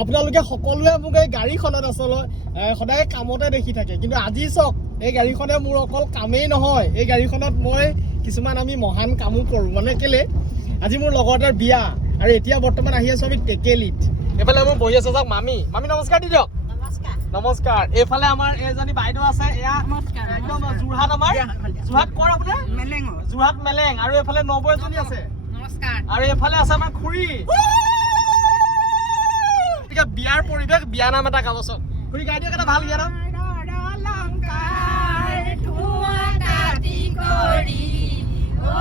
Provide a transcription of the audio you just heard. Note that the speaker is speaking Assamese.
আপোনালোকে সকলোৱে মোক এই গাড়ীখনত আচলতে সদায় কামতে দেখি থাকে, কিন্তু আজি চাওক এই গাড়ীখনে মোৰ অকল কামেই নহয়, এই গাড়ীখনত মই কিছুমান আমি মহান কামো কৰোঁ। মানে কেলে আজি মোৰ লগৰ এটাৰ বিয়া আৰু এতিয়া বৰ্তমান আহি আছো আমি টেকেলিত। এইফালে মোৰ বহি আছে চাওক মামী নমস্কাৰ দি দিয়ক। নমস্কাৰ। এইফালে আমাৰ এজনী বাইদেউ আছে, এয়া একদম যোৰহাট, আমাৰ যোৰহাট কৰ আপোনাৰ যোৰহাট মেলেং। আৰু এইফালে নবৌ এজনী আছে আৰু এইফালে আছে আমাৰ খুৰী। বিয়াৰ পৰিৱেশ, বিয়া নাম এটা গাবচোন খুৰী, গাই দিয়ক এটা ভাল বিয়া নাম। অলংকাৰ ধোঁৱা দাঁতি কৰি ঐ